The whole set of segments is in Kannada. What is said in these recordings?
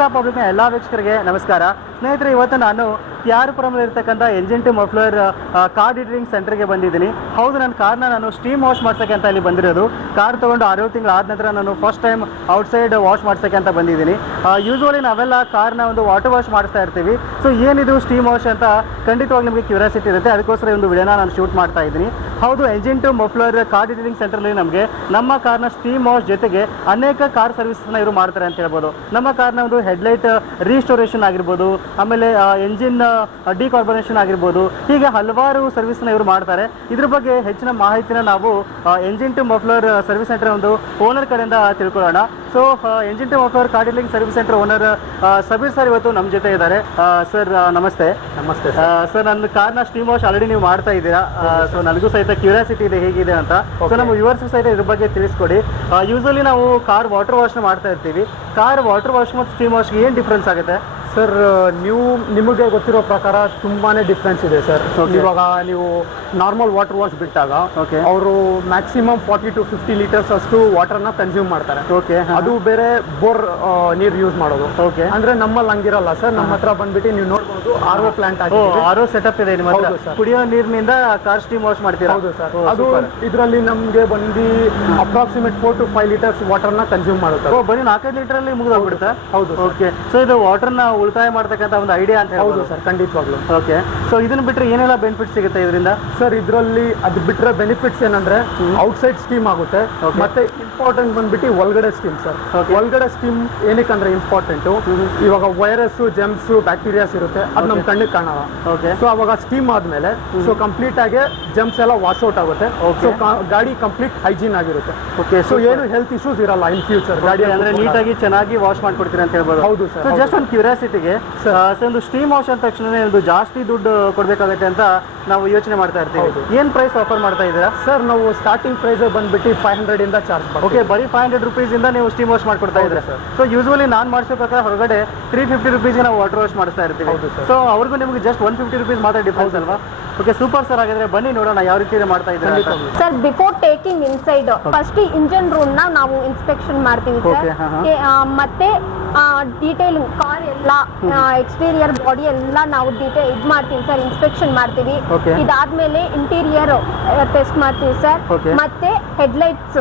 ಎಕ್ಸ್ಟ್ರಾ ಪಬ್ಲಿಕ್ನ ಎಲ್ಲ ವೀಕ್ಷಕರಿಗೆ ನಮಸ್ಕಾರ. ಸ್ನೇಹಿತರೆ, ಇವತ್ತು ನಾನು KR-ಪುರಮಲ್ಲಿರ್ತಕ್ಕಂಥ engine to muffler car detailing ಸೆಂಟರ್ಗೆ ಬಂದಿದ್ದೀನಿ. ಹೌದು, ನನ್ನ ಕಾರ್ನ ನಾನು ಸ್ಟೀಮ್ ವಾಶ್ ಮಾಡ್ಸೋಕ್ಕೆ ಅಂತ ಇಲ್ಲಿ ಬಂದಿರೋದು. ಕಾರ್ ತೊಗೊಂಡು 6 ತಿಂಗಳು ಆದ ನಂತರ ನಾನು ಫಸ್ಟ್ ಟೈಮ್ ಔಟ್ಸೈಡ್ ವಾಶ್ ಮಾಡ್ಸೋಕ್ಕೆ ಅಂತ ಬಂದಿದ್ದೀನಿ. ಯೂಶ್ವಲಿ ನಾವೆಲ್ಲ ಕಾರ್ನ ಒಂದು ವಾಟರ್ ವಾಶ್ ಮಾಡಿಸ್ತಾ ಇರ್ತೀವಿ. ಸೊ ಏನಿದು ಸ್ಟೀಮ್ ವಾಶ್ ಅಂತ ಖಂಡಿತವಾಗಿ ನಿಮಗೆ ಕ್ಯೂರಿಯಾಸಿಟಿ ಇರುತ್ತೆ. ಅದಕ್ಕೋಸ್ಕರ ಒಂದು ವಿಡಿಯೋನ ನಾನು ಶೂಟ್ ಮಾಡ್ತಾ ಇದ್ದೀನಿ. ಹೌದು, Engine to muffler car detailing ಸೆಂಟರ್ಲಿ ನಮಗೆ ನಮ್ಮ ಕಾರ್ನ ಸ್ಟೀಮ್ ವಾಶ್ ಜೊತೆಗೆ ಅನೇಕ ಕಾರ್ ಸರ್ವಿಸಸ್ನ ಇವರು ಮಾಡ್ತಾರೆ ಅಂತ ಹೇಳ್ಬೋದು. ನಮ್ಮ ಕಾರ್ನ ಒಂದು ಹೆಡ್ಲೈಟ್ ರೀಸ್ಟೋರೇಷನ್ ಆಗಿರ್ಬೋದು, ಆಮೇಲೆ ಎಂಜಿನ್ ಡಿಕಾರ್ಬೊನೇಷನ್ ಆಗಿರ್ಬೋದು, ಹೀಗೆ ಹಲವಾರು ಸರ್ವಿಸ್ನ ಇವರು ಮಾಡ್ತಾರೆ. ಇದ್ರ ಬಗ್ಗೆ ಹೆಚ್ಚಿನ ಮಾಹಿತಿನ ನಾವು Engine to Muffler service center ಒಂದು ಓನರ್ ಕಡೆಯಿಂದ ತಿಳ್ಕೊಳ್ಳೋಣ. So Engine to muffler car detailing service center owner Sabir sir ಇವತ್ತು ನಮ್ಮ ಜೊತೆ ಇದ್ದಾರೆ. ಸರ್ ನಮಸ್ತೆ. ನಮಸ್ತೆ ಸರ್, ನನ್ನ ಕಾರ್ನ ಸ್ಟೀಮ್ ವಾಶ್ ಆಲ್ರೆಡಿ ನೀವು ಮಾಡ್ತಾ ಇದ್ದೀರಾ. ಸೊ ನನಗೂ ಸಹಿತ ಕ್ಯೂರಿಯಾಸಿಟಿ ಇದೆ ಹೇಗಿದೆ ಅಂತ. ಸೊ ನಮ್ಮ ವ್ಯೂವರ್ಸ್ ಸಹಿತ ಇದ್ರ ಬಗ್ಗೆ ತಿಳಿಸ್ಕೊಡಿ. ಯೂಶಲಿ ನಾವು ಕಾರ್ ವಾಟರ್ ವಾಶ್ನ ಮಾಡ್ತಾ ಇರ್ತೀವಿ. ಕಾರ್ ವಾಟರ್ ವಾಶ್ ಮತ್ತು ಸ್ಟೀಮ್ ವಾಶ್ಗೆ ಏನು ಡಿಫ್ರೆನ್ಸ್ ಆಗುತ್ತೆ ಸರ್? ನಿಮಗೆ ಗೊತ್ತಿರೋ ಪ್ರಕಾರ ತುಂಬಾನೇ ಡಿಫ್ರೆನ್ಸ್ ಇದೆ ಸರ್. ಇವಾಗ ನೀವು ನಾರ್ಮಲ್ ವಾಟರ್ ವಾಶ್ ಬಿಟ್ಟಾಗ ಅವರು ಮ್ಯಾಕ್ಸಿಮಮ್ 40 to 50 ಲೀಟರ್ಸ್ ಅಷ್ಟು ವಾಟರ್ನ ಕನ್ಸ್ಯೂಮ್ ಮಾಡ್ತಾರೆ. ಅದು ಬೇರೆ ಬೋರ್ ನೀರು ಯೂಸ್ ಮಾಡೋದು. ಅಂದ್ರೆ ನಮ್ಮಲ್ಲಿ ಹಂಗಿರಲ್ಲ ಸರ್. ನಮ್ಮ ಹತ್ರ ಬಂದ್ಬಿಟ್ಟು ನೀವು ನೋಡ್ಬೋದು RO ಪ್ಲಾಂಟ್ ಆಗಿದೆ. RO ಸೆಟಪ್ ಇದೆ ನಿಮ್ಮ ಹತ್ರ. ಕುಡಿಯೋ ನೀರಿನಿಂದ ಕಾರ್ ಸ್ಟೀಮ್ ವಾಶ್ ಮಾಡ್ತೀರಾ? ಹೌದು ಸರ್. ಅದು ಇದರಲ್ಲಿ ನಮಗೆ ಬಂದು ಅಪ್ರಾಕ್ಸಿಮೇಟ್ 4 to 5 ಲೀಟರ್ಸ್ ವಾಟರ್ನ ಕನ್ಸ್ಯೂಮ್ ಮಾಡುತ್ತೆ. ಬರೀ 4 ಲೀಟರಲ್ಲಿ ಮುಗಿದೋಗ್ಬಿಡುತ್ತೆ? ಹೌದು. ಓಕೆ. ಸೊ ಇದು ವಾಟರ್ನ ಉಳಿತಾಯ ಮಾಡ್ತಕ್ಕಂಥ ಒಂದು ಐಡಿಯಾ ಅಂತ ಹೌದು ಸರ್, ಖಂಡಿತವಾಗ್ಲು. ಓಕೆ. ಸೊ ಇದನ್ನ ಬಿಟ್ಟರೆ ಏನೆಲ್ಲ ಬೆನಿಫಿಟ್ ಸಿಗುತ್ತೆ ಇದರಿಂದ? ಸರ್, ಇದರಲ್ಲಿ ಅದು ಬಿಟ್ಟರೆ ಬೆನಿಫಿಟ್ಸ್ ಏನಂದ್ರೆ ಔಟ್ಸೈಡ್ ಸ್ಟೀಮ್ ಆಗುತ್ತೆ. ಮತ್ತೆ ಇಂಪಾರ್ಟೆಂಟ್ ಬಂದ್ಬಿಟ್ಟು ಒಳಗಡೆ ಸ್ಟೀಮ್ ಸರ್. ಒಳಗಡೆ ಸ್ಟೀಮ್ ಏನಕ್ಕಂದ್ರೆ ಇಂಪಾರ್ಟೆಂಟು, ಇವಾಗ ವೈರಸ್, ಜೆಮ್ಸ್, ಬ್ಯಾಕ್ಟೀರಿಯಾಸ್ ಇರುತ್ತೆ, ಅದು ನಮ್ಮ ಕಣ್ಣಿಗೆ ಕಾಣಲ್ಲ. ಸೊ ಅವಾಗ ಸ್ಟೀಮ್ ಆದ್ಮೇಲೆ ಸೊ ಕಂಪ್ಲೀಟ್ ಆಗಿ ಜೆಮ್ಸ್ ಎಲ್ಲ ವಾಶ್ ಔಟ್ ಆಗುತ್ತೆ. ಸೊ ಗಾಡಿ ಕಂಪ್ಲೀಟ್ ಹೈಜೀನ್ ಆಗಿರುತ್ತೆ. ಓಕೆ. ಸೊ ಏನು ಹೆಲ್ತ್ ಇಶ್ಯೂಸ್ ಇರಲ್ಲ ಇನ್ ಫ್ಯೂಚರ್. ಗಾಡಿ ಅಂದ್ರೆ ನೀಟಾಗಿ ಚೆನ್ನಾಗಿ ವಾಶ್ ಮಾಡ್ಕೊಡ್ತೀರಾ ಅಂತ ಹೇಳ್ಬೋದು. ಹೌದು ಸರ್. ಸೊ ಜಸ್ಟ್ ಒಂದು ಕ್ಯೂರಿಯಾಸಿಟಿಗೆ, ಒಂದು ಸ್ಟೀಮ್ ವಾಶ್ ಅಂದ ತಕ್ಷಣ ಒಂದು ಜಾಸ್ತಿ ದುಡ್ಡು ಕೊಡಬೇಕಾಗುತ್ತೆ ಅಂತ ನಾವು ಯೋಚನೆ ಮಾಡ್ತಾ ಇರ್ತೀವಿ. ಏನು ಪ್ರೈಸ್ ಆಫರ್ ಮಾಡ್ತಾ ಇದ್ದೀರಾ ಸರ್? ನಾವು ಸ್ಟಾರ್ಟಿಂಗ್ ಪ್ರೈಸ್ ಬಂದ್ಬಿಟ್ಟು 500 ಇಂದ ಚಾರ್ಜ್ ಮಾಡ್ತೀವಿ. ಓಕೆ, ಬರೀ 500 rupees ಇಂದ ನೀವು ಸ್ಟೀಮ್ ವಾಶ್ ಮಾಡ್ಕೊಡ್ತಾ ಇದ್ದೀರಾ ಸರ್? ಸೊ ಯೂಶುವಲಿ ನಾನು ಮಾಡಿಸೋ ಪ್ರಕಾರ ಹೊರಗಡೆ 350 rupees ನಾವು ವಾಟರ್ ವಾಶ್ ಮಾಡಿಸ್ತಾ ಇರ್ತೀವಿ. ಸೊ ಅವ್ರಿಗೂ ನಿಮಗೆ ಜಸ್ಟ್ 150 rupees ಮಾತ್ರ ಡಿಫ್ರೆನ್ಸ್ ಅಲ್ವಾ? Okay, super sir. ಹಾಗಾದ್ರೆ ಬನ್ನಿ ನೋಡೋಣ ಯಾವ ರೀತಿ ಮಾಡ್ತಾ ಇದ್ದಾರೆ sir. Before taking inside first engine room ನ ನಾವು ಇನ್ಸ್ಪೆಕ್ಷನ್ ಮಾಡ್ತೀವಿ ಸರ್. ಮತ್ತೆ ಡೀಟೇಲಿಂಗ್ ಕಾರ್ ಎಲ್ಲ ಎಕ್ಸ್ಟೀರಿಯರ್ ಬಾಡಿ ಎಲ್ಲ ನಾವು ಇದು ಮಾಡ್ತೀವಿ ಸರ್, ಇನ್ಸ್ಪೆಕ್ಷನ್ ಮಾಡ್ತೀವಿ. ಇದಾದ್ಮೇಲೆ ಇಂಟೀರಿಯರ್ ಟೆಸ್ಟ್ ಮಾಡ್ತೀವಿ ಸರ್. ಮತ್ತೆ ಹೆಡ್ಲೈಟ್ಸ್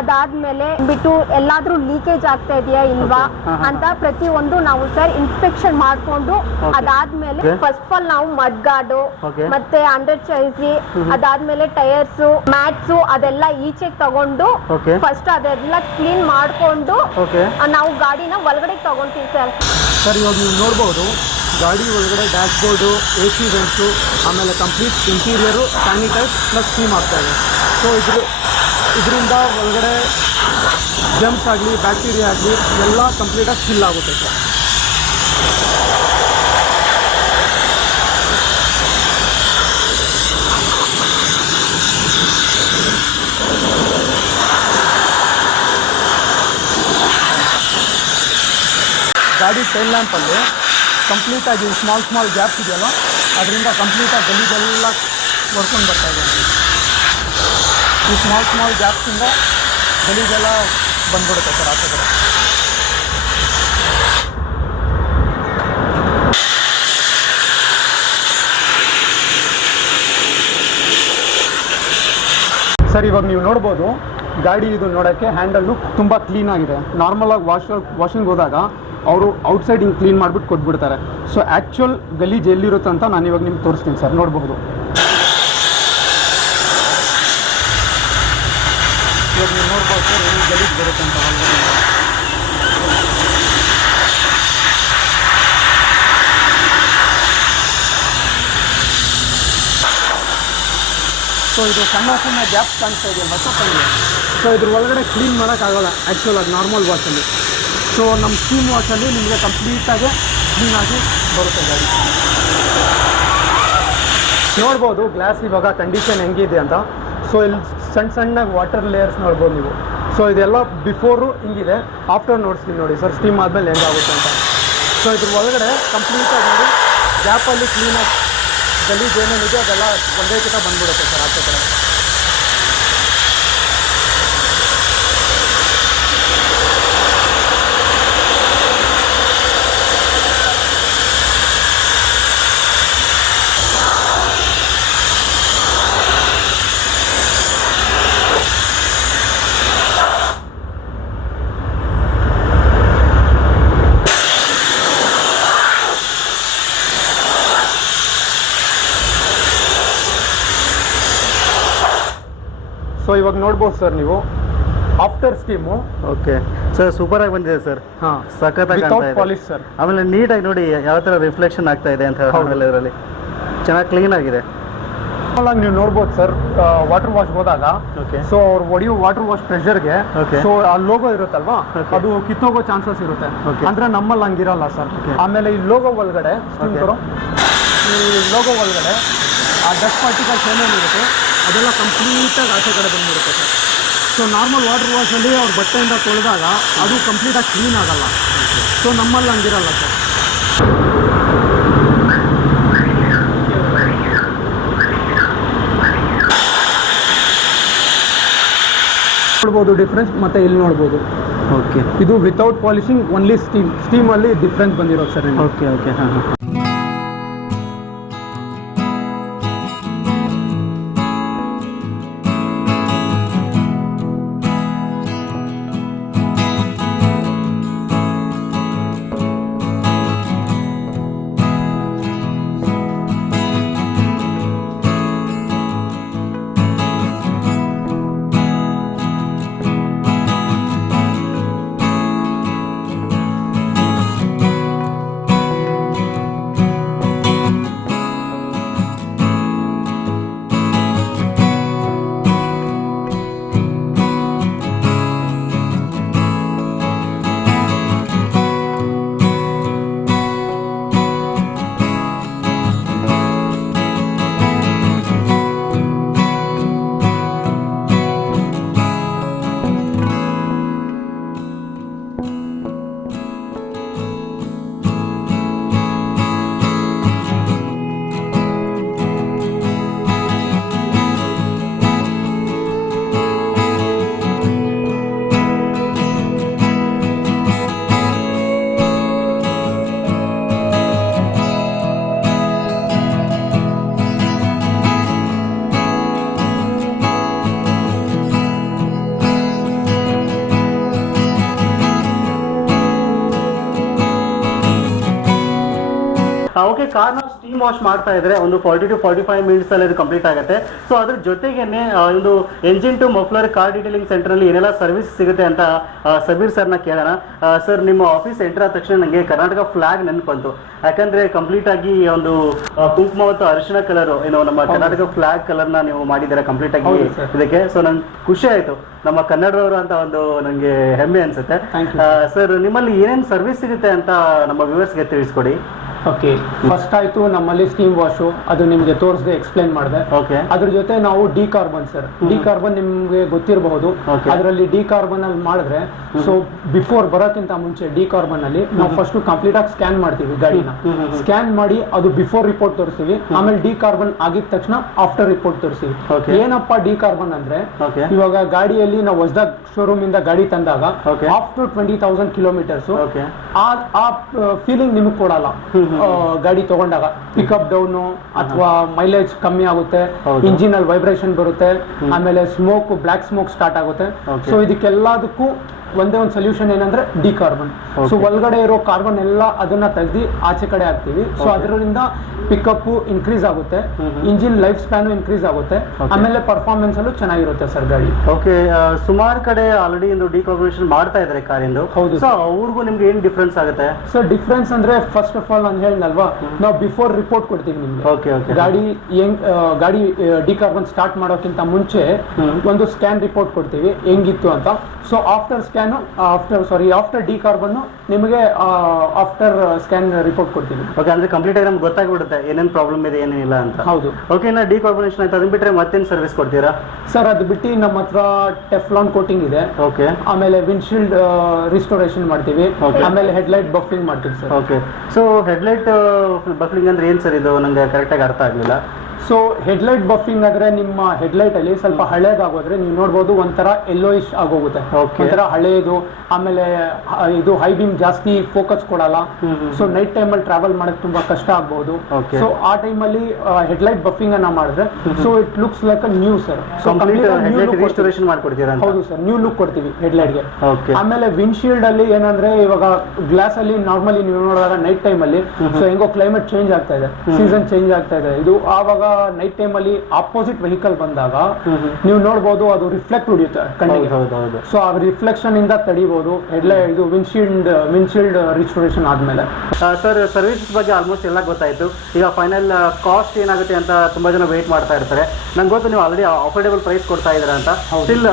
ಅದಾದ್ಮೇಲೆ ಬಿಟ್ಟು ಎಲ್ಲಾದ್ರೂ ಲೀಕೇಜ್ ಆಗ್ತಾ ಇದೆಯಾ ಇಲ್ವಾ ಅಂತ ಪ್ರತಿಯೊಂದು ನಾವು ಸರ್ ಇನ್ಸ್ಪೆಕ್ಷನ್ ಮಾಡ್ಕೊಂಡು ಅದಾದ್ಮೇಲೆ ಫಸ್ಟ್ ಆಫ್ ಆಲ್ ನಾವು ಮಡ್ ಗಾರ್ಡು ಮತ್ತೆ ಅಂಡರ್ ಚೈಸಿ ಅದಾದ್ಮೇಲೆ ಟೈರ್ಸ್, ಮ್ಯಾಟ್ಸ್ ಅದೆಲ್ಲ ಈಚೆಗೆ ತಗೊಂಡು ಫಸ್ಟ್ ಅದೆಲ್ಲ ಕ್ಲೀನ್ ಮಾಡ್ಕೊಂಡು ನಾವು ಗಾಡಿನ ಒಳಗಡೆ ತಗೊಂತೀವಿ ಸರ್. ಸರ್, ಇವಾಗ ನೀವು ನೋಡ್ಬೋದು ಗಾಡಿ ಒಳಗಡೆ ಡ್ಯಾಶ್ ಬೋರ್ಡು, AC ವೆಂಟ್ಸು, ಆಮೇಲೆ complete interior sanitise plus steam ಆಗ್ತಾ ಇದೆ. ಸೊ ಇದರಿಂದ ಒಳಗಡೆ ಜಮ್ಸ್ ಆಗಲಿ ಬ್ಯಾಕ್ಟೀರಿಯಾ ಆಗಲಿ ಎಲ್ಲ ಕಂಪ್ಲೀಟಾಗಿ ಫಿಲ್ ಆಗುತ್ತೆ ಸರ್. ಗಾಡಿ ಟೈಲ್ ಲ್ಯಾಂಪಲ್ಲಿ ಕಂಪ್ಲೀಟಾಗಿ ಸ್ಮಾಲ್ ಗ್ಯಾಪ್ಸ್ ಇದೆಯಲ್ಲ, ಅದರಿಂದ ಕಂಪ್ಲೀಟಾಗಿ ಗಲೀಜೆಲ್ಲ ಹೊರ್ಕೊಂಡು ಬರ್ತಾ ಇದೆ. ಈ ಸ್ಮಾಲ್ ಗ್ಯಾಪ್ಸಿಂದ ಗಲೀಜೆಲ್ಲ ಬಂದ್ಬಿಡುತ್ತೆ ಸರ್ ಆಚೆ ಕಡೆ. ಸರ್, ಇವಾಗ ನೀವು ನೋಡ್ಬೋದು ಗಾಡಿ ಇದು ನೋಡೋಕ್ಕೆ ಹ್ಯಾಂಡಲ್ಲು ತುಂಬ ಕ್ಲೀನಾಗಿದೆ. ನಾರ್ಮಲಾಗಿ ವಾಷಿಂಗ್ ಹೋದಾಗ ಅವರು ಔಟ್ಸೈಡ್ ಹಿಂಗೆ ಕ್ಲೀನ್ ಮಾಡಿಬಿಟ್ಟು ಕೊಟ್ಬಿಡ್ತಾರೆ. ಸೊ ಆ್ಯಕ್ಚುಯಲ್ ಗಲೀಜ್ ಎಲ್ಲಿರುತ್ತೆ ಅಂತ ನಾನು ಇವಾಗ ನಿಮ್ಗೆ ತೋರಿಸ್ತೀನಿ ಸರ್, ನೋಡಬಹುದು. ಇವಾಗ ನೀವು ನೋಡ್ಬೋದು ಸರ್ ಏನು ಗಲೀಜ್ ಬರುತ್ತೆ ಅಂತ. ಸೊ ಇದು ಸಣ್ಣ ಗ್ಯಾಪ್ಸ್ ಕಾಣಿಸ್ತಾ ಇದೆಯಲ್ಲ ಮತ್ತೊಂದು. ಸೊ ಇದ್ರ ಒಳಗಡೆ ಕ್ಲೀನ್ ಮಾಡೋಕ್ಕಾಗಲ್ಲ ಆ್ಯಕ್ಚುಲಾಗಿ ನಾರ್ಮಲ್ ವಾಶಲ್ಲಿ. ಸೊ ನಮ್ಮ ಸ್ಟೀಮ್ ವಾಶಲ್ಲಿ ನಿಮಗೆ ಕಂಪ್ಲೀಟಾಗಿ ಕ್ಲೀನಾಗಿ ಬರುತ್ತೆ ಗಾಡಿ. ನೋಡ್ಬೋದು ಗ್ಲಾಸ್ ಇವಾಗ ಕಂಡೀಷನ್ ಹೆಂಗಿದೆ ಅಂತ. ಸೊ ಇಲ್ಲಿ ಸಣ್ಣ ವಾಟರ್ ಲೇಯರ್ಸ್ ನೋಡ್ಬೋದು ನೀವು. ಸೊ ಇದೆಲ್ಲ ಬಿಫೋರು ಹಿಂಗಿದೆ, ಆಫ್ಟರ್ ನೋಡ್ಸ್ತೀನಿ ನೋಡಿ ಸರ್ ಸ್ಟೀಮ್ ಆದಮೇಲೆ ಹೆಂಗಾಗುತ್ತೆ ಅಂತ. ಸೊ ಇದ್ರ ಒಳಗಡೆ ಕಂಪ್ಲೀಟಾಗಿ ನೋಡಿ ಗ್ಯಾಪಲ್ಲಿ ಕ್ಲೀನಾಗಿ ಗಲೀಜ್ ಏನೇನಿದೆ ಅದೆಲ್ಲ ಒಂದೇ ಕಿತ ಬಂದ್ಬಿಡುತ್ತೆ ಸರ್ ಆಚೆ ಕಡೆ. ಸೊ ಇವಾಗ ನೋಡ್ಬೋದು ಸರ್ ನೀವು after steam. Okay sir, super ಆಗಿ ಬಂದಿದೆ ಸರ್. ಹಾಂ, ಸಖತ್ತಾಗಿ ವಿತೌಟ್ ಕಾಣ್ತಾ ಇದೆ. Polish sir. ಆಮೇಲೆ ನೀಟಾಗಿ ನೋಡಿ ಯಾವ ಥರ ರಿಫ್ಲೆಕ್ಷನ್ ಆಗ್ತಾ ಇದೆ ಅಂತ ಆಮೇಲೆ ಇದರಲ್ಲಿ ಚೆನ್ನಾಗಿ ಕ್ಲೀನ್ ಆಗಿದೆ. ಆಗಿ ನೀವು ನೋಡ್ಬೋದು ಸರ್, ವಾಟರ್ ವಾಶ್ ಹೋದಾಗ ಓಕೆ ಸೊ ಅವ್ರು ಹೊಡೆಯೋ ವಾಟರ್ ವಾಶ್ ಪ್ರೆಷರ್ಗೆ Okay. ಸೊ ಆ ಲೋಗೋ ಇರುತ್ತಲ್ವಾ Okay. ಅದು ಕಿತ್ತೋಗೋ ಚಾನ್ಸಸ್ ಇರುತ್ತೆ. Okay. ಅಂದ್ರೆ ನಮ್ಮಲ್ಲಿ ಹಂಗಿರಲ್ಲ ಸರ್. Okay. ಆಮೇಲೆ ಈ ಲೋಗೋ ಒಳಗಡೆ Okay. ಈ ಲೋಗೋ ಒಳಗಡೆ ಆ ಡಸ್ಟ್ ಪಾರ್ಟಿಕಲ್ಸ್ ಏನೇನು ಇರುತ್ತೆ ಅದೆಲ್ಲ ಕಂಪ್ಲೀಟಾಗಿ ಆಚೆ ಕಡೆ ಬಂದ್ಬಿಡುತ್ತೆ ಸರ್. ಸೊ ನಾರ್ಮಲ್ ವಾಟರ್ ವಾಶಲ್ಲಿ ಅವ್ರ ಬಟ್ಟೆಯಿಂದ ತೊಳೆದಾಗ ಅದು ಕಂಪ್ಲೀಟಾಗಿ ಕ್ಲೀನ್ ಆಗಲ್ಲ. ಸೊ ನಮ್ಮಲ್ಲಿ ಹಂಗಿರಲ್ಲ ಸರ್. ನೋಡ್ಬೋದು ಡಿಫ್ರೆನ್ಸ್, ಮತ್ತೆ ಇಲ್ಲಿ ನೋಡ್ಬೋದು. ಓಕೆ ಇದು ವಿತೌಟ್ ಪಾಲಿಶಿಂಗ್ ಓನ್ಲಿ ಸ್ಟೀಮಲ್ಲಿ ಡಿಫ್ರೆನ್ಸ್ ಬಂದಿರೋದು ಸರ್. ಓಕೆ ಓಕೆ ಹಾಂ ಹಾಂ. ಓಕೆ, ಕಾರ್ನ ಸ್ಟೀಮ್ ವಾಶ್ ಮಾಡ್ತಾ ಇದ್ರೆ ಒಂದು 40 to 45 ಮಿನಿಟ್ಸ್ ಅಲ್ಲಿ ಇದು ಕಂಪ್ಲೀಟ್ ಆಗುತ್ತೆ. ಸೊ ಅದ್ರ ಜೊತೆಗೇನೆ ಒಂದು Engine to muffler car detailing center ಅಲ್ಲಿ ಏನೆಲ್ಲ ಸರ್ವಿಸ್ ಸಿಗುತ್ತೆ ಅಂತ ಸಬೀರ್ ಸರ್ನ ಕೇಳೋಣ. ಸರ್, ನಿಮ್ಮ ಆಫೀಸ್ ಎಂಟರ್ ಆದ ತಕ್ಷಣ ನನಗೆ ಕರ್ನಾಟಕ ಫ್ಲಾಗ್ ನೆನಪಂತು. ಯಾಕಂದ್ರೆ ಕಂಪ್ಲೀಟ್ ಆಗಿ ಒಂದು ಕುಂಕುಮ ಮತ್ತು ಅರಿಶಿಣ ಕಲರ್ ಏನು ನಮ್ಮ ಕರ್ನಾಟಕ ಫ್ಲಾಗ್ ಕಲರ್ನ ನೀವು ಮಾಡಿದ್ದೀರಾ ಕಂಪ್ಲೀಟ್ ಆಗಿ ಇದಕ್ಕೆ. ಸೊ ನಂಗೆ ಖುಷಿ ಆಯ್ತು, ನಮ್ಮ ಕನ್ನಡದವರು ಅಂತ ಒಂದು ನನಗೆ ಹೆಮ್ಮೆ ಅನ್ಸುತ್ತೆ. ಸರ್, ನಿಮ್ಮಲ್ಲಿ ಏನೇನು ಸರ್ವಿಸ್ ಸಿಗುತ್ತೆ ಅಂತ ನಮ್ಮ ವ್ಯೂವರ್ಸ್ಗೆ ತಿಳಿಸ್ಕೊಡಿ. ಓಕೆ, ಫಸ್ಟ್ ಆಯ್ತು ನಮ್ಮಲ್ಲಿ ಸ್ಟೀಮ್ ವಾಶು, ಅದು ನಿಮಗೆ ತೋರಿಸದೆ ಎಕ್ಸ್ಪ್ಲೈನ್ ಮಾಡಿದೆ. ಓಕೆ, ಅದ್ರ ಜೊತೆ ನಾವು D carbon sir, D carbon ನಿಮ್ಗೆ ಗೊತ್ತಿರಬಹುದು. ಅದರಲ್ಲಿ ಡಿ ಕಾರ್ಬನ್ ಅಲ್ಲಿ ಮಾಡಿದ್ರೆ ಸೊ ಬಿಫೋರ್ ಬರೋಕ್ಕಿಂತ ಮುಂಚೆ ಡಿ ಕಾರ್ಬನ್ ಅಲ್ಲಿ ನಾವು ಫಸ್ಟ್ ಕಂಪ್ಲೀಟ್ ಆಗಿ ಸ್ಕ್ಯಾನ್ ಮಾಡ್ತೀವಿ ಗಾಡಿನ. ಸ್ಕ್ಯಾನ್ ಮಾಡಿ ಅದು ಬಿಫೋರ್ ರಿಪೋರ್ಟ್ ತೋರಿಸ್ತೀವಿ. ಆಮೇಲೆ ಡಿ ಕಾರ್ಬನ್ ಆಗಿದ ತಕ್ಷಣ ಆಫ್ಟರ್ ರಿಪೋರ್ಟ್ ತೋರಿಸ್ತೀವಿ. ಏನಪ್ಪಾ ಡಿ ಕಾರ್ಬನ್ ಅಂದ್ರೆ, ಇವಾಗ ಗಾಡಿಯಲ್ಲಿ ನಾವು ಹೊಸದಾಗ ಶೋರೂಮ್ ಇಂದ ಗಾಡಿ ತಂದಾಗ ಆಫ್ಟರ್ 20,000 ಕಿಲೋಮೀಟರ್ಸ್ ಆ ಫೀಲಿಂಗ್ ನಿಮಗೆ ಕೊಡಲ್ಲ. ಗಾಡಿ ತಗೊಂಡಾಗ ಪಿಕಪ್ ಡೌನ್ ಅಥವಾ ಮೈಲೇಜ್ ಕಮ್ಮಿ ಆಗುತ್ತೆ, ಇಂಜಿನ್ ಅಲ್ಲಿ ವೈಬ್ರೇಷನ್ ಬರುತ್ತೆ, ಆಮೇಲೆ ಸ್ಮೋಕ್, ಬ್ಲಾಕ್ ಸ್ಮೋಕ್ ಸ್ಟಾರ್ಟ್ ಆಗುತ್ತೆ. ಸೊ ಇದಕ್ಕೆಲ್ಲದಕ್ಕೂ ಒಂದೇ ಒಂದು ಸೊಲ್ಯೂಷನ್ ಏನಂದ್ರೆ ಡಿ ಕಾರ್ಬನ್. ಸೊ ಒಳಗಡೆ ಇರೋ ಕಾರ್ಬನ್ ಎಲ್ಲ ಅದನ್ನ ತೆಗೆದು ಆಚೆ ಕಡೆ ಹಾಕ್ತಿವಿ. ಸೊ ಅದರಿಂದ ಪಿಕಪ್ ಇನ್ಕ್ರೀಸ್ ಆಗುತ್ತೆ, ಇಂಜಿನ್ ಲೈಫ್ ಸ್ಪ್ಯಾನ್ ಇನ್ಕ್ರೀಸ್ ಆಗುತ್ತೆ, ಆಮೇಲೆ ಪರ್ಫಾರ್ಮೆನ್ಸ್ ಅಲ್ಲೂ ಚೆನ್ನಾಗಿರುತ್ತೆ ಸರ್ ಗಾಡಿ. ಓಕೆ, ಸುಮಾರು ಕಡೆ ಆಲ್ರೆಡಿ ಒಂದು ಡಿಕಾರ್ಬೊರೇಷನ್ ಮಾಡ್ತಾ ಇದ್ದಾರೆ ಕಾರಿಂದು. ಹೌದು. ಸೊ ಅವ್ರಿಗೂ ನಿಮ್ಗೆ ಏನ್ ಡಿಫ್ರೆನ್ಸ್ ಆಗುತ್ತೆ? ಸರ್, ಡಿಫ್ರೆನ್ಸ್ ಅಂದ್ರೆ ಫಸ್ಟ್ ಆಫ್ ಆಲ್ ನಾನು ಹೇಳಿದ್ನಲ್ವಾ, ನಾವು ಬಿಫೋರ್ ರಿಪೋರ್ಟ್ ಕೊಡ್ತೀವಿ ನಿಮ್ಗೆ. ಓಕೆ ಓಕೆ, ಗಾಡಿ ಡಿ ಕಾರ್ಬನ್ ಸ್ಟಾರ್ಟ್ ಮಾಡೋಕ್ಕಿಂತ ಮುಂಚೆ ಒಂದು ಸ್ಕ್ಯಾನ್ ರಿಪೋರ್ಟ್ ಕೊಡ್ತೀವಿ ಹೆಂಗಿತ್ತು ಅಂತ. ಸೊ ಆಫ್ಟರ್ ಡಿ ಕಾರ್ಬನ್ ನಿಮಗೆ ಆಫ್ಟರ್ ಸ್ಕ್ಯಾನ್ ರಿಪೋರ್ಟ್ ಕೊಡ್ತೀವಿ. ಓಕೆ, ಅಂದ್ರೆ ಕಂಪ್ಲೀಟ್ ಆಗಿ ನಮ್ಗೆ ಗೊತ್ತಾಗ್ಬಿಡುತ್ತೆ ಏನೇನು ಪ್ರಾಬ್ಲಮ್ ಇದೆ ಏನಿಲ್ಲ ಅಂತ. ಹೌದು. ಓಕೆ, ನಾ ಡಿಕಾರ್ಬೊರೇಷನ್ ಆಯ್ತು, ಅದನ್ನ ಬಿಟ್ಟರೆ ಮತ್ತೇನು ಸರ್ವಿಸ್ ಕೊಡ್ತೀರಾ? ಸರ್, ಅದು ಬಿಟ್ಟು ನಮ್ಮ ಹತ್ರ ಟೆಫ್ಲಾನ್ ಕೋಟಿಂಗ್ ಇದೆ. ಓಕೆ, ಆಮೇಲೆ ವಿಂಡ್ಶೀಲ್ಡ್ ರಿಸ್ಟೋರೇಷನ್ ಮಾಡ್ತೀವಿ. ಆಮೇಲೆ ಹೆಡ್ಲೈಟ್ ಬಫಿಂಗ್ ಮಾಡ್ತೀವಿ ಸರ್. ಓಕೆ, ಸೊ ಹೆಡ್ಲೈಟ್ ಬಫ್ಲಿಂಗ್ ಅಂದ್ರೆ ಏನ್ ಸರ್ ಇದು? ನಂಗೆ ಕರೆಕ್ಟಾಗಿ ಅರ್ಥ ಆಗಲಿಲ್ಲ. ಸೊ ಹೆಡ್ಲೈಟ್ ಬಫಿಂಗ್ ಆದ್ರೆ ನಿಮ್ಮ ಹೆಡ್ಲೈಟ್ ಅಲ್ಲಿ ಸ್ವಲ್ಪ ಹಳೇದಾಗೋದ್ರೆ ನೀವು ನೋಡ್ಬೋದು ಒಂಥರ ಯೆಲ್ಲೋಯಿಶ್ ಆಗೋಗುತ್ತೆ, ಒಂಥರ ಹಳೇದು. ಆಮೇಲೆ ಇದು ಹೈ ಬೀಮ್ ಜಾಸ್ತಿ ಫೋಕಸ್ ಕೊಡಲ್ಲ. ಸೊ ನೈಟ್ ಟೈಮ್ ಅಲ್ಲಿ ಟ್ರಾವೆಲ್ ಮಾಡಕ್ ತುಂಬಾ ಕಷ್ಟ ಆಗ್ಬಹುದು. ಸೊ ಆ ಟೈಮ್ ಅಲ್ಲಿ ಹೆಡ್ಲೈಟ್ ಬಫಿಂಗ್ ಅನ್ನ ಮಾಡಿದ್ರೆ so it looks like a new sir. Restoration ಮಾಡ್ಕೊಡ್ತೀರಾ? ಹೌದು ಸರ್, ನ್ಯೂ ಲುಕ್ ಕೊಡ್ತೀವಿ ಹೆಡ್ಲೈಟ್ ಗೆ. ಆಮೇಲೆ ವಿಂಡ್ಶೀಲ್ಡ್ ಅಲ್ಲಿ ಏನಂದ್ರೆ ಇವಾಗ ಗ್ಲಾಸ್ ಅಲ್ಲಿ ನಾರ್ಮಲಿ ನೀವು ನೋಡಿದಾಗ ನೈಟ್ ಟೈಮ್ ಅಲ್ಲಿ ಸೊ ಹೆಂಗೋ ಕ್ಲೈಮೇಟ್ ಚೇಂಜ್ ಆಗ್ತಾ ಇದೆ, ಸೀಸನ್ ಚೇಂಜ್ ಆಗ್ತಾ ಇದೆ, ಇದು ಆವಾಗ ನೈಟ್ ಟೈಮ್ ಅಲ್ಲಿ ಆಪೋಸಿಟ್ ವೆಹಿಕಲ್ ಬಂದಾಗ ನೀವು ನೋಡ್ಬೋದು ಅದು ರಿಫ್ಲೆಕ್ಟ್ ಹೊಡಿಯುತ್ತೆ ಕಣ್ಣಿಗೆ. ಹೌದು. ಸೊ ಆ ರಿಫ್ಲೆಕ್ಷನ್ ಇಂದ ತಡಿಬಹುದು ಇದು ವಿಂಡ್ಶೀಲ್ಡ್ ರಿಸ್ಟೋರೇಷನ್ ಆದ್ಮೇಲೆ. ಸರ್ ಸರ್ವಿಸಸ್ ಬಗ್ಗೆ ಆಲ್ಮೋಸ್ಟ್ ಎಲ್ಲ ಗೊತ್ತಾಯ್ತು. ಈಗ ಫೈನಲ್ ಕಾಸ್ಟ್ ಏನಾಗುತ್ತೆ ಅಂತ ತುಂಬಾ ಜನ ವೇಟ್ ಮಾಡ್ತಾ ಇರ್ತಾರೆ. ನಂಗೆ ಗೊತ್ತು ನೀವು ಆಲ್ರೆಡಿ ಅಫೋರ್ಡೇಬಲ್ ಪ್ರೈಸ್ ಕೊಡ್ತಾ ಇದ್ದೀರಾ ಅಂತ. ಸ್ಟಿಲ್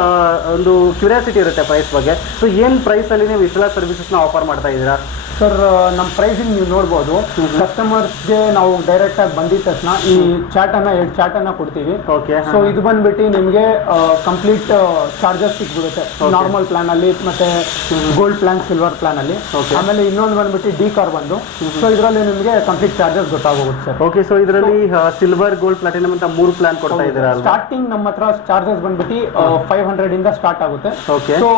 ಒಂದು ಕ್ಯೂರಿಯಾಸಿಟಿ ಇರುತ್ತೆ ಪ್ರೈಸ್ ಬಗ್ಗೆ. ಸೊ ಏನು ಪ್ರೈಸ್ ಅಲ್ಲಿ ನೀವು ಇಷ್ಟೆಲ್ಲ ಸರ್ವಿಸಸ್ನ ಆಫರ್ ಮಾಡ್ತಾ ಇದ್ದೀರಾ? ಸರ್ ನಮ್ಮ ಪ್ರೈಸಿಂಗ್ ನೀವು ನೋಡ್ಬೋದು. ಕಸ್ಟಮರ್ಸ್ಗೆ ನಾವು ಡೈರೆಕ್ಟ್ ಆಗಿ ಬಂದಿದ ತಕ್ಷಣ ಈ ಎರಡು ಚಾಟ್ ಅನ್ನ ಕೊಡ್ತೀವಿ. ಓಕೆ. ಸೊ ಇದು ಬಂದ್ಬಿಟ್ಟು ನಿಮಗೆ ಕಂಪ್ಲೀಟ್ ಚಾರ್ಜಸ್ ಸಿಕ್ಬಿಡುತ್ತೆ ನಾರ್ಮಲ್ ಪ್ಲಾನ್ ಅಲ್ಲಿ ಮತ್ತೆ ಗೋಲ್ಡ್ ಪ್ಲಾನ್, ಸಿಲ್ವರ್ ಪ್ಲಾನ್ ಅಲ್ಲಿ. ಆಮೇಲೆ ಇನ್ನೊಂದು ಬಂದ್ಬಿಟ್ಟು ಡಿ ಕಾರ್ ಬಂದು. ಸೊ ಇದರಲ್ಲಿ ನಿಮಗೆ ಕಂಪ್ಲೀಟ್ ಚಾರ್ಜಸ್ ಗೊತ್ತಾಗೋಗುತ್ತೆ ಸರ್. ಓಕೆ. ಸೊ ಇದರಲ್ಲಿ ಸಿಲ್ವರ್, ಗೋಲ್ಡ್, ಪ್ಲಾಟಿನಮ್ ಅಂತ 3 ಪ್ಲಾನ್ ಕೊಡ್ತಾ ಇದ್ದೀರಾ? ಸ್ಟಾರ್ಟಿಂಗ್ ನಮ್ಮ ಹತ್ರ ಚಾರ್ಜಸ್ ಬಂದ್ಬಿಟ್ಟು 500 ಇಂದ ಸ್ಟಾರ್ಟ್ ಆಗುತ್ತೆ. Okay. So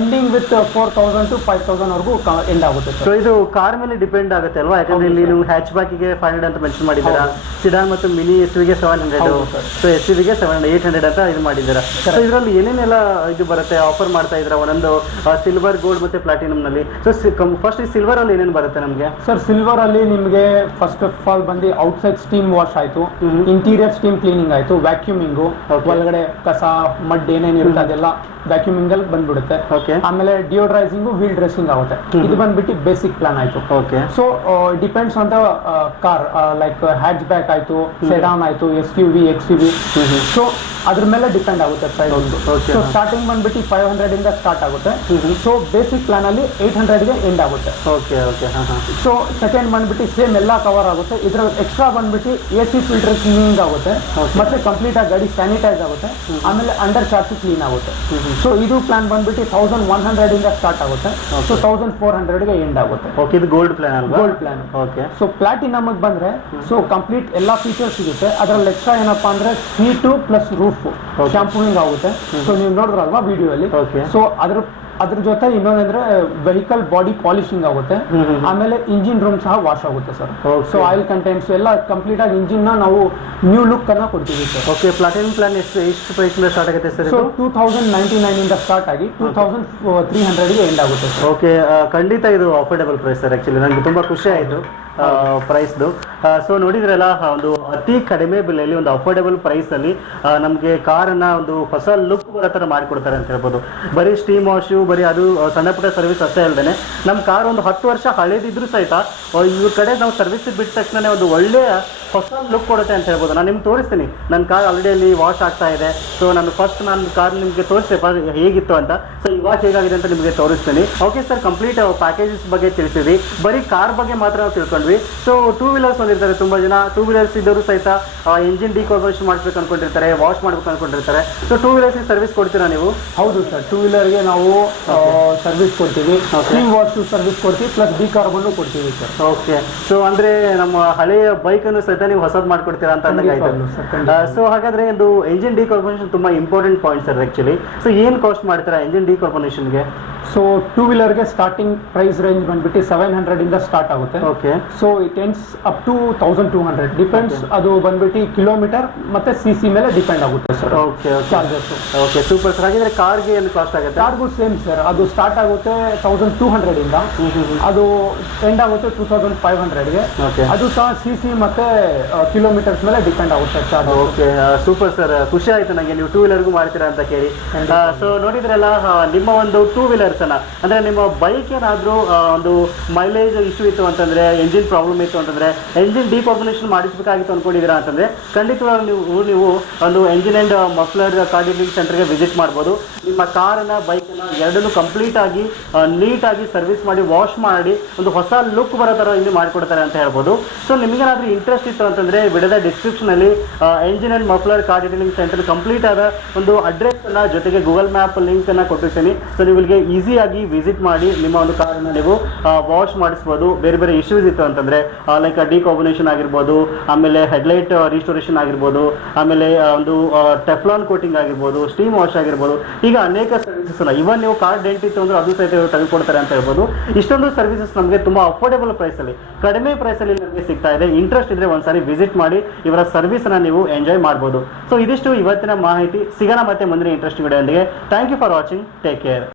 ending with 4000 to 5000 ವರೆಗೂ ಎಂಡ್ ಆಗುತ್ತೆ. ಸೊ ಇದು ಕಾರ್ ಮೇಲೆ ಡಿಪೆಂಡ್ ಆಗುತ್ತೆ ಅಲ್ವಾ? ಯಾಕಂದ್ರೆ ಇಲ್ಲಿ ನೀವು ಹ್ಯಾಚ್ ಬ್ಯಾಕಿಗೆ 500 ಅಂತ ಮೆನ್ಷನ್ ಮಾಡಿದ್ದೀರಾ, ಸಿಡಾನ್ ಮತ್ತು ಮಿನಿ ಎಸ್ಯುವಿಗೆ 700, ಸೊ ಎಸ್ಯುವಿಗೆ 800 ಅಂತ ಇದು ಮಾಡಿದ್ದೀರಾ. ಸೊ ಇದರಲ್ಲಿ ಏನೇನೆಲ್ಲ ಇದು ಬರುತ್ತೆ ಆಫರ್ ಮಾಡ್ತಾ ಇದ್ದೀರಾ ಒಂದೊಂದು ಸಿಲ್ವರ್, ಗೋಲ್ಡ್ ಮತ್ತೆ ಪ್ಲಾಟಿನಮ್ ನಲ್ಲಿ? ಸೊ ಫಸ್ಟ್ ಈ ಸಿಲ್ವರ್ ಅಲ್ಲಿ ಏನೇನು ಬರುತ್ತೆ ನಮಗೆ? ಸರ್ ಸಿಲ್ವರ್ ಅಲ್ಲಿ ನಿಮಗೆ ಫಸ್ಟ್ ಆಫ್ ಆಲ್ ಬಂದು ಔಟ್ಸೈಡ್ ಸ್ಟೀಮ್ ವಾಶ್ ಆಯ್ತು, ಇಂಟೀರಿಯರ್ ಸ್ಟೀಮ್ ಕ್ಲೀನಿಂಗ್ ಆಯ್ತು, ವ್ಯಾಕ್ಯೂಮಿಂಗು, ಒಳಗಡೆ ಕಸ ಮಡ್ ಏನೇನಿರುತ್ತೆ ಅದೆಲ್ಲ ವ್ಯಾಕ್ಯೂಮಿಂಗ್ ಅಲ್ಲಿ ಬಂದ್ಬಿಡುತ್ತೆ. ಆಮೇಲೆ ಡಿಯೋಡ್ರೈಸಿಂಗು, ವೀಲ್ ಡ್ರೆಸ್ಸಿಂಗ್ ಆಗುತ್ತೆ. ಇದು ಬಂದ್ಬಿಟ್ಟು ಬೇಸಿಕ್ ಪ್ಲಾನ್ ಆಯ್ತು. Okay. So depends on the car, like hatch back ಆಯ್ತು, ಸೆಡಾನ್ ಆಯ್ತು, SUV, XUV. ಸೊ ಅದ್ರ ಮೇಲೆ ಡಿಪೆಂಡ್ ಆಗುತ್ತೆ ಪ್ರೈಸ್. ಸೊ ಸ್ಟಾರ್ಟಿಂಗ್ ಬಂದ್ಬಿಟ್ಟು 500 ಇಂದ ಸ್ಟಾರ್ಟ್ ಆಗುತ್ತೆ. ಸೊ ಬೇಸಿಕ್ ಪ್ಲಾನ್ ಅಲ್ಲಿ 800ಗೆ ಎಂಡ್ ಆಗುತ್ತೆ. ಓಕೆ. ಸೊ ಸೆಕೆಂಡ್ ಬಂದ್ಬಿಟ್ಟು ಸೇಮ್ ಎಲ್ಲ ಕವರ್ ಆಗುತ್ತೆ. ಇದ್ರ ಎಕ್ಸ್ಟ್ರಾ ಬಂದ್ಬಿಟ್ಟು AC ಫಿಲ್ಟರ್ ಕ್ಲೀನಿಂಗ್ ಆಗುತ್ತೆ, ಮತ್ತೆ ಕಂಪ್ಲೀಟ್ ಆಗಿ ಗಾಡಿ ಸ್ಯಾನಿಟೈಸ್ ಆಗುತ್ತೆ, ಆಮೇಲೆ ಅಂಡರ್ ಚಾರ್ಜ್ ಕ್ಲೀನ್ ಆಗುತ್ತೆ. ಸೊ ಇದು ಪ್ಲಾನ್ ಬಂದ್ಬಿಟ್ಟು 1100 ಇಂದ ಸ್ಟಾರ್ಟ್ ಆಗುತ್ತೆ. ಸೊ 1400ಗೆ ಎಂಡ್ ಆಗುತ್ತೆ. ಓಕೆ. ಇದು ಗೋಲ್ಡ್ ಪ್ಲಾನ್ ಅಲ್ವಾ? Gold plan. Okay. So platinum ಬಂದ್ರೆ ಸೊ ಕಂಪ್ಲೀಟ್ ಎಲ್ಲಾ ಫೀಚರ್ಸ್ ಸಿಗುತ್ತೆ. ಅದ್ರಲ್ಲಿ ಎಕ್ಸ್ಟ್ರಾ ಏನಪ್ಪಾ ಅಂದ್ರೆ ಹೀಟು ಪ್ಲಸ್ ರೂಫ್ ಶಾಂಪೂಯಿಂಗ್ ಆಗುತ್ತೆ. ಸೊ ನೀವು ನೋಡಿದ್ರಲ್ವಾ ವಿಡಿಯೋ ಅಲ್ಲಿ. ಸೊ ಅದ್ರ ಜೊತೆ ಇನ್ನೊಂದಂದ್ರೆ ವೆಹಿಕಲ್ ಬಾಡಿ ಪಾಲಿಶಿಂಗ್ ಆಗುತ್ತೆ, ಆಮೇಲೆ ಇಂಜಿನ್ ರೂಮ್ ಸಹ ವಾಶ್ ಆಗುತ್ತೆ ಸರ್. ಸೊ ಆಯಿಲ್ ಕಂಟೆಂಟ್ಸ್ ಎಲ್ಲ ಕಂಪ್ಲೀಟ್ ಆಗಿ ಇಂಜಿನ್ ನ ನಾವು ನ್ಯೂ ಲುಕ್ ಅನ್ನ ಕೊಡ್ತೀವಿ ಸರ್. ಓಕೆ. ಪ್ಲಾಟಿನಮ್ ಪ್ಲಾನ್ ಎಷ್ಟು ಪ್ರೈಸ್ ಇಂದ ಸ್ಟಾರ್ಟ್ ಆಗುತ್ತೆ ಸರ್? ಸೊ 2099 ಇಂದ ಸ್ಟಾರ್ಟ್ ಆಗಿ 2300ಗೆ ಎಂಡ್ ಆಗುತ್ತೆ ಸರ್. ಓಕೆ. ಖಂಡಿತ ಇದು ಅಫೋರ್ಡೇಬಲ್ ಪ್ರೈಸ್ ಸರ್. ಆಕ್ಚುಲಿ ನನಗೆ ತುಂಬಾ ಖುಷಿ ಆಯಿತು ಪ್ರೈಸ್ದು. ಸೊ ನೋಡಿದ್ರಲ್ಲ, ಒಂದು ಅತಿ ಕಡಿಮೆ ಬೆಲೆಯಲ್ಲಿ ಒಂದು ಅಫೋರ್ಡೇಬಲ್ ಪ್ರೈಸಲ್ಲಿ ನಮಗೆ ಕಾರನ್ನು ಒಂದು ಹೊಸ ಲುಕ್ ಬರೋ ಥರ ಮಾಡಿಕೊಡ್ತಾರೆ ಅಂತ ಹೇಳ್ಬೋದು. ಬರೀ ಸ್ಟೀಮ್ ವಾಶು, ಬರೀ ಅದು ಸಣ್ಣ ಪುಟ್ಟ ಸರ್ವಿಸ್ ಅಷ್ಟೇ ಅಲ್ಲದೆ ನಮ್ಮ ಕಾರ್ ಒಂದು 10 ವರ್ಷ ಹಳೇದಿದ್ರು ಸಹಿತ ಇವ್ರ ಕಡೆ ನಾವು ಸರ್ವಿಸ್ ಬಿಟ್ಟ ತಕ್ಷಣ ಒಂದು ಒಳ್ಳೆಯ ಹೊಸ ಲುಕ್ ಕೊಡುತ್ತೆ ಅಂತ ಹೇಳ್ಬೋದು. ನಾನು ನಿಮ್ಗೆ ತೋರಿಸ್ತೀನಿ, ನನ್ನ ಕಾರ್ ಆಲ್ರೆಡಿ ಅಲ್ಲಿ ವಾಶ್ ಆಗ್ತಾ ಇದೆ. ಸೊ ನಾನು ಫಸ್ಟ್ ನಾನು ಕಾರ್ ನಿಮಗೆ ತೋರಿಸ್ತೇನೆ ಹೇಗಿತ್ತು ಅಂತ. ಸೊ ಇವಾಗ ಹೇಗಾಗಿದೆ ಅಂತ ನಿಮಗೆ ತೋರಿಸ್ತೀನಿ. ಓಕೆ ಸರ್, ಕಂಪ್ಲೀಟ್ ಪ್ಯಾಕೇಜಸ್ ಬಗ್ಗೆ ತಿಳಿಸಿದ್ವಿ. ಬರೀ ಕಾರ್ ಬಗ್ಗೆ ಮಾತ್ರ ನಾವು ತಿಳ್ಕೊಂಡ್ವಿ. ಸೊ 2 ವೀಲರ್ಸ್ ಬಂದಿರ್ತಾರೆ ತುಂಬ ಜನ. 2 ವೀಲರ್ಸ್ ಇದ್ದವರು ಸಹಿತ ಇಂಜಿನ್ ಡಿಕಾರ್ಪೊರೇಷನ್ ಮಾಡ್ಬೇಕು ಅನ್ಕೊಂಡಿರ್ತಾರೆ, ವಾಶ್ ಮಾಡ್ಬೇಕು ಅನ್ಕೊಂಡಿರ್ತಾರೆ. ಸೊ 2 ವೀಲರ್ಸ್ ಸರ್ವಿಸ್ ಕೊಡ್ತೀರಾ ನೀವು? ಹೌದು ಸರ್, 2 ವೀಲರ್ಗೆ ನಾವು ಸರ್ವಿಸ್ ಕೊಡ್ತೀವಿ, ಸ್ಟೀಮ್ ವಾಶ್ ಸರ್ವಿಸ್ ಕೊಡ್ತೀವಿ, ಪ್ಲಸ್ ಡಿಕಾರ್ಬನ್ ಕೊಡ್ತೀವಿ ಸರ್. ಓಕೆ. ಸೊ ಅಂದ್ರೆ ನಮ್ಮ ಹಳೆಯ ಬೈಕನ್ನು ಸಹಿತ ನೀವು ಹೊಸದು ಮಾಡ್ಕೊಡ್ತೀರಾ ಅಂತ ಅಂದಾಗಾಯ್ತು. ಸೊ ಹಾಗಾದ್ರೆ ಒಂದು ಇಂಜಿನ್ ಡಿಕಾರ್ಬೊನೇಷನ್ ತುಂಬಾ important point sir actually. So ಏನು ಕಾಸ್ಟ್ ಮಾಡ್ತೀರಾ ಇಂಜಿನ್ ಡಿಕಾರ್ಬೊನೇಷನ್ಗೆ? ಸೊ 2 ವೀಲರ್ಗೆ ಸ್ಟಾರ್ಟಿಂಗ್ ಪ್ರೈಸ್ ರೇಂಜ್ ಬಂದ್ಬಿಟ್ಟು 700 ಇಂದ ಸ್ಟಾರ್ಟ್ ಆಗುತ್ತೆ. Okay. So it ends up to 1200, depends. ಅದು ಬಂದ್ಬಿಟ್ಟು ಕಿಲೋಮೀಟರ್ ಮತ್ತೆ CC ಮೇಲೆ ಡಿಪೆಂಡ್ ಆಗುತ್ತೆ sir. Okay. Charges. Okay, super sir. ಹಾಗಿದ್ರೆ ಕಾರ್ಗೆ ಏನು ಕಾಸ್ಟ್ ಆಗುತ್ತೆ? ಕಾರ್ಗೂ ಸೇಮ್ ಸರ್, ಅದು ಸ್ಟಾರ್ಟ್ ಆಗುತ್ತೆ 1200 ಇಂದ, ಅದು ಎಂಡ್ ಆಗುತ್ತೆ 2500ಗೆ. ಅದು ಸಹ CC ಮತ್ತೆ ಕಿಲೋಮೀಟರ್ಸ್ ಮೇಲೆ ಡಿಪೆಂಡ್ ಆಗುತ್ತೆ ಚಾರ್ಜ್. Okay, super sir. ಖುಷಿ ಆಯ್ತು ನನಗೆ ನೀವು 2 ವೀಲರ್ಗೂ ಮಾಡ್ತೀರಾ ಅಂತ ಕೇಳಿ. ಸೊ ನೋಡಿದ್ರಲ್ಲ, ನಿಮ್ಮ ಒಂದು 2 ವೀಲರ್ಸ್ ಅಂದ್ರೆ ನಿಮ್ಮ ಬೈಕ್ ಏನಾದರೂ ಒಂದು ಮೈಲೇಜ್ ಇಶ್ಯೂ ಇತ್ತು ಅಂತಂದ್ರೆ, ಎಂಜಿನ್ ಪ್ರಾಬ್ಲಮ್ ಇತ್ತು ಅಂತಂದ್ರೆ, ಎಂಜಿನ್ ಡಿಕಾರ್ಬೊನೇಷನ್ ಮಾಡಿಸಬೇಕಾಗಿತ್ತು ಅನ್ಕೊಂಡಿದ್ದೀರಾ ಅಂತಂದ್ರೆ ಖಂಡಿತವಾಗಿ ನೀವು ಒಂದು engine and muffler car dealing ಸೆಂಟರ್ಗೆ ವಿಸಿಟ್ ಮಾಡ್ಬೋದು. ನಿಮ್ಮ ಕಾರನ್ನ ಬೈಕನ್ನ ಎರಡನ್ನೂ ಕಂಪ್ಲೀಟ್ ಆಗಿ ನೀಟಾಗಿ ಸರ್ವಿಸ್ ಮಾಡಿ ವಾಶ್ ಮಾಡಿ ಒಂದು ಹೊಸ ಲುಕ್ ಬರೋ ಥರ ಇಲ್ಲಿ ಮಾಡಿಕೊಡ್ತಾರೆ ಅಂತ ಹೇಳ್ಬೋದು. ಸೊ ನಿಮಗೇನಾದ್ರೂ ಇಂಟ್ರೆಸ್ಟ್ ಇತ್ತು ಅಂತಂದ್ರೆ ವಿಡಿಯೋದ ಡಿಸ್ಕ್ರಿಪ್ಷನ್ ಅಲ್ಲಿ engine and muffler car dealing centre complete ಆದ ಒಂದು ಅಡ್ರೆಸ್ ಅನ್ನ ಜೊತೆಗೆ ಗೂಗಲ್ ಮ್ಯಾಪ್ ಲಿಂಕ್ ಅನ್ನ ಕೊಟ್ಟಿರ್ತೀನಿ. ಸೊ ನೀವು ಇಲ್ಲಿಗೆ ಈಸಿಯಾಗಿ ವಿಸಿಟ್ ಮಾಡಿ ನಿಮ್ಮ ಒಂದು ಕಾರನ್ನು ನೀವು ವಾಶ್ ಮಾಡಿಸ್ಬೋದು. ಬೇರೆ ಬೇರೆ ಇಶ್ಯೂಸ್ ಇತ್ತು ಅಂತಂದರೆ ಲೈಕ್ ಡಿಕಾರ್ಬೊನೇಷನ್ ಆಗಿರ್ಬೋದು, ಆಮೇಲೆ ಹೆಡ್ಲೈಟ್ ರಿಸ್ಟೋರೇಷನ್ ಆಗಿರ್ಬೋದು, ಆಮೇಲೆ ಒಂದು ಟೆಫ್ಲಾನ್ ಕೋಟಿಂಗ್ ಆಗಿರ್ಬೋದು, ಸ್ಟೀಮ್ ವಾಶ್ ಆಗಿರ್ಬೋದು, ಈಗ ಅನೇಕ ಸರ್ವಿಸಸ್ ಅಲ್ಲ. ಇವನ್ ನೀವು ಕಾರ್ ಡೆಂಟ್ ಇತ್ತು ಅಂದರೆ ಅದು ಸಹಿತ ತೆಗೆದುಕೊಡ್ತಾರೆ ಅಂತ ಹೇಳ್ಬೋದು. ಇಷ್ಟೊಂದು ಸರ್ವಿಸಸ್ ನಮಗೆ ತುಂಬ ಅಫೋರ್ಡೆಬಲ್ ಪ್ರೈಸಲ್ಲಿ, ಕಡಿಮೆ ಪ್ರೈಸಲ್ಲಿ ನಮಗೆ ಸಿಗ್ತಾ ಇದೆ. ಇಂಟ್ರೆಸ್ಟ್ ಇದ್ದರೆ ಒಂದ್ಸಾರಿ ವಿಸಿಟ್ ಮಾಡಿ ಇವರ ಸರ್ವಿಸನ್ನು ನೀವು ಎಂಜಾಯ್ ಮಾಡ್ಬೋದು. ಸೊ ಇದಿಷ್ಟು ಇವತ್ತಿನ ಮಾಹಿತಿ. ಸಿಗೋಣ ಮತ್ತೆ ಮುಂದಿನ ಇಂಟ್ರೆಸ್ಟಿಂಗ್ ವಿಡಿಯೋದೊಂದಿಗೆ. Thank you for watching. Take care.